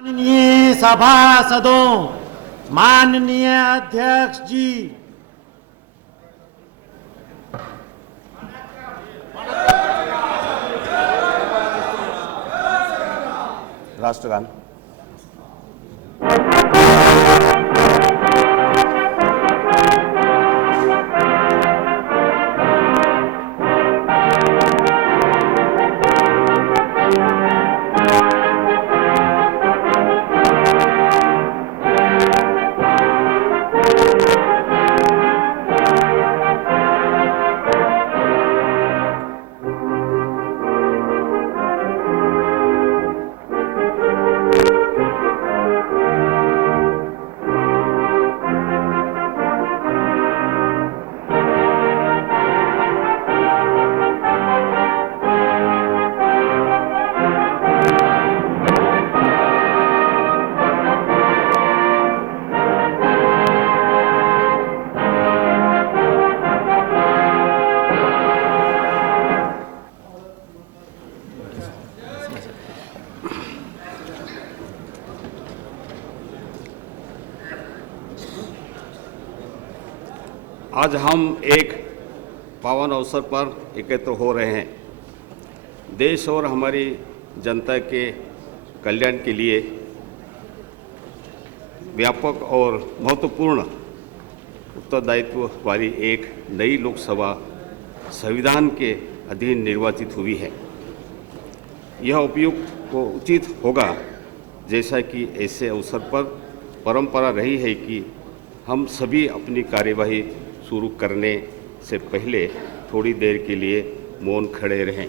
माननीय सभासदों, माननीय अध्यक्ष जी, राष्ट्रगान। आज हम एक पावन अवसर पर एकत्र हो रहे हैं। देश और हमारी जनता के कल्याण के लिए व्यापक और महत्वपूर्ण उत्तरदायित्व वाली एक नई लोकसभा संविधान के अधीन निर्वाचित हुई है। यह उपयुक्त व उचित होगा, जैसा कि ऐसे अवसर पर परंपरा रही है कि हम सभी अपनी कार्यवाही शुरू करने से पहले थोड़ी देर के लिए मौन खड़े रहें।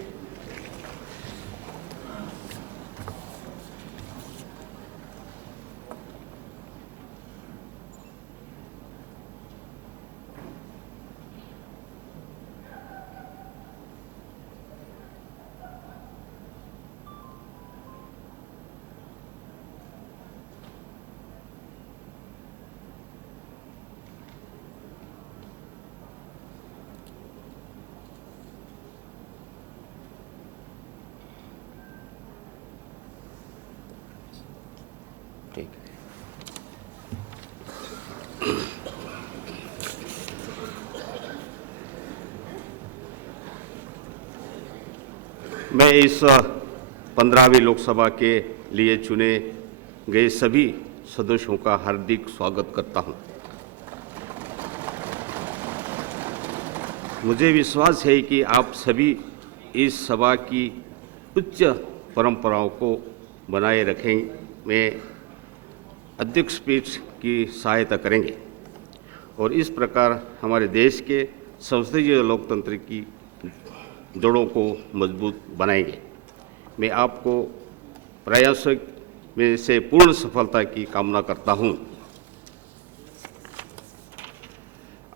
ठीक। मैं इस 15वीं लोकसभा के लिए चुने गए सभी सदस्यों का हार्दिक स्वागत करता हूं। मुझे विश्वास है कि आप सभी इस सभा की उच्च परंपराओं को बनाए रखने में अध्यक्ष पीठ की सहायता करेंगे और इस प्रकार हमारे देश के संसदीय लोकतंत्र की जड़ों को मजबूत बनाएंगे। मैं आपको प्रयासों में से पूर्ण सफलता की कामना करता हूं।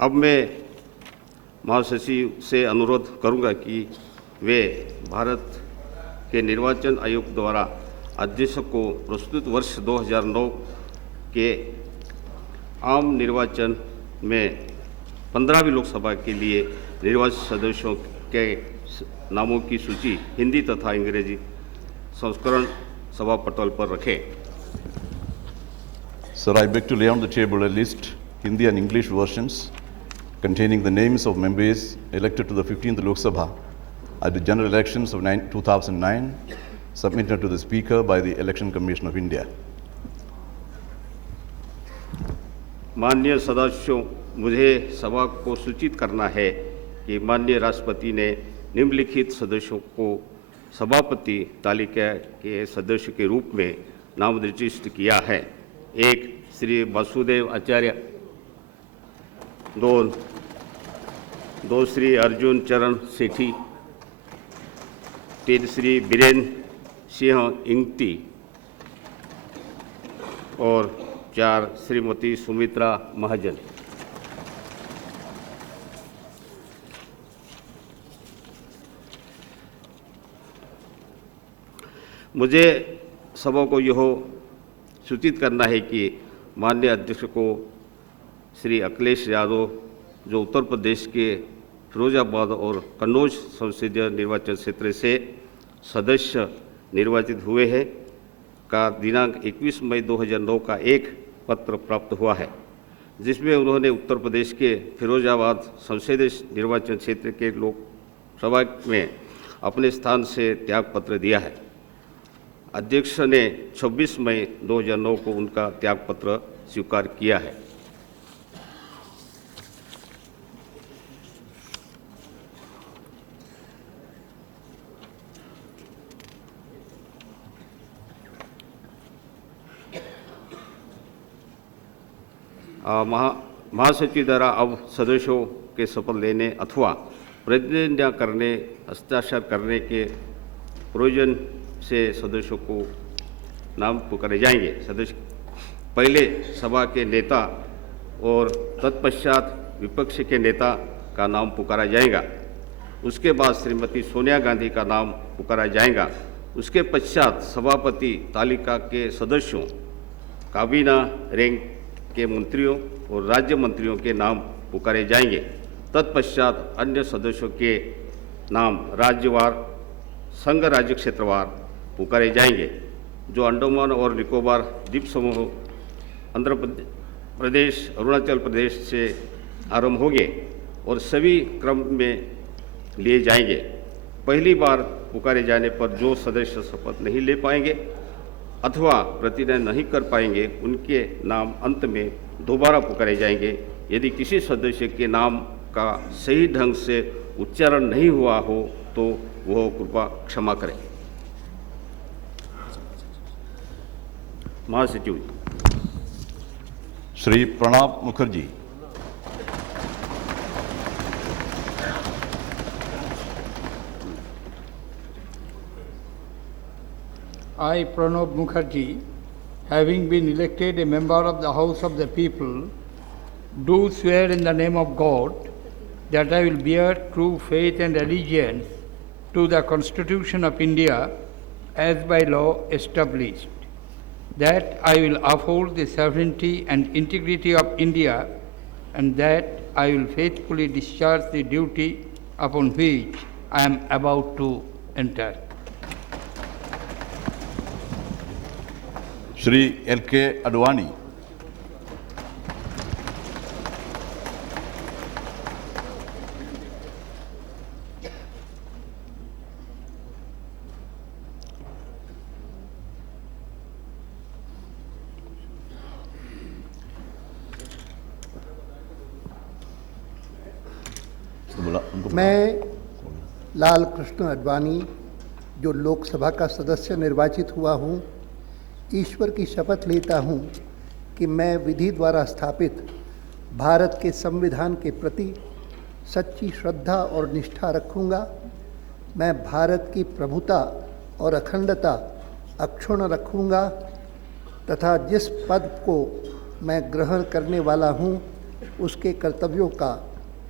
अब मैं महासचिव से अनुरोध करूंगा कि वे भारत के निर्वाचन आयोग द्वारा अध्यक्ष को प्रस्तुत वर्ष 2009 के आम निर्वाचन में 15वीं लोकसभा के लिए निर्वाचित सदस्यों के नामों की सूची हिंदी तथा अंग्रेजी संस्करण सभा पटल पर रखें। Sir, I beg to lay on the table a list, Hindi and English versions, containing the names of members elected to the 15th Lok Sabha at the general elections of 2009, submitted to the Speaker by the Election Commission of India. माननीय सदस्यों, मुझे सभा को सूचित करना है कि माननीय राष्ट्रपति ने निम्नलिखित सदस्यों को सभापति तालिका के सदस्य के रूप में नाम निर्दिष्ट किया है। 1 श्री वासुदेव आचार्य, 2 श्री अर्जुन चरण सेठी, 3 श्री बीरेन्द्र सिंह इंगती और 4 श्रीमती सुमित्रा महाजन। मुझे सभा को यह सूचित करना है कि माननीय अध्यक्ष को श्री अखिलेश यादव, जो उत्तर प्रदेश के फिरोजाबाद और कन्नौज संसदीय निर्वाचन क्षेत्र से सदस्य निर्वाचित हुए हैं, का दिनांक 21 मई 2009 का एक पत्र प्राप्त हुआ है, जिसमें उन्होंने उत्तर प्रदेश के फिरोजाबाद संसदीय निर्वाचन क्षेत्र के लोकसभा में अपने स्थान से त्यागपत्र दिया है। अध्यक्ष ने 26 मई 2009 को उनका त्यागपत्र स्वीकार किया है। महासचिव द्वारा अब सदस्यों के शपथ लेने अथवा प्रतिज्ञा करने, हस्ताक्षर करने के प्रयोजन से सदस्यों को नाम पुकारे जाएंगे। सदस्य पहले सभा के नेता और तत्पश्चात विपक्ष के नेता का नाम पुकारा जाएगा। उसके बाद श्रीमती सोनिया गांधी का नाम पुकारा जाएगा। उसके पश्चात सभापति तालिका के सदस्यों, काबीना रैंक के मंत्रियों और राज्य मंत्रियों के नाम पुकारे जाएंगे। तत्पश्चात अन्य सदस्यों के नाम राज्यवार, संघ राज्य क्षेत्रवार पुकारे जाएंगे। जो अंडमान और निकोबार द्वीप समूह, आंध्र प्रदेश, अरुणाचल प्रदेश से आरंभ होंगे और सभी क्रम में लिए जाएंगे। पहली बार पुकारे जाने पर जो सदस्य शपथ नहीं ले पाएंगे अथवा प्रतिज्ञा नहीं कर पाएंगे, उनके नाम अंत में दोबारा पुकारे जाएंगे। यदि किसी सदस्य के नाम का सही ढंग से उच्चारण नहीं हुआ हो तो वह कृपया क्षमा करें। महासचिव Shri Pranab Mukherjee. I, Pranab Mukherjee, having been elected a member of the House of the People, do swear in the name of God that I will bear true faith and allegiance to the Constitution of India as by law established, that I will uphold the sovereignty and integrity of India, and that I will faithfully discharge the duty upon which I am about to enter. Shri L.K. Advani। मैं लाल कृष्ण अडवाणी, जो लोकसभा का सदस्य निर्वाचित हुआ हूँ, ईश्वर की शपथ लेता हूँ कि मैं विधि द्वारा स्थापित भारत के संविधान के प्रति सच्ची श्रद्धा और निष्ठा रखूँगा। मैं भारत की प्रभुता और अखंडता अक्षुण्ण रखूँगा तथा जिस पद को मैं ग्रहण करने वाला हूँ उसके कर्तव्यों का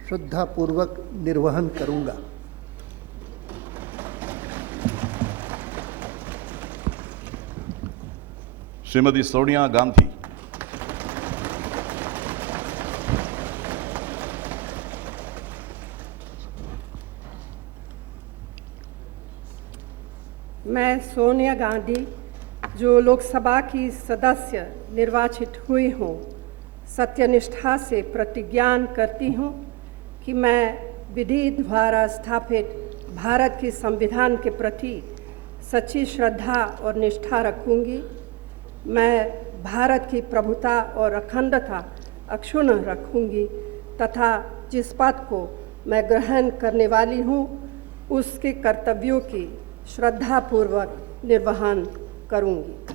श्रद्धापूर्वक निर्वहन करूँगा। श्रीमती सोनिया गांधी। मैं सोनिया गांधी, जो लोकसभा की सदस्य निर्वाचित हुई हूँ, सत्यनिष्ठा से प्रतिज्ञा करती हूँ कि मैं विधि द्वारा स्थापित भारत के संविधान के प्रति सच्ची श्रद्धा और निष्ठा रखूँगी। मैं भारत की प्रभुता और अखंडता अक्षुण्ण रखूँगी तथा जिस पद को मैं ग्रहण करने वाली हूँ उसके कर्तव्यों की श्रद्धापूर्वक निर्वहन करूँगी।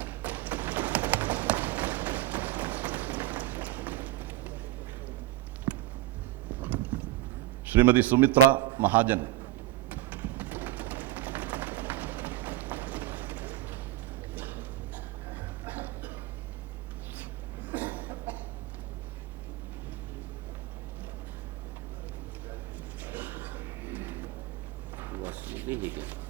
श्रीमती सुमित्रा महाजन। नहीं है क्या?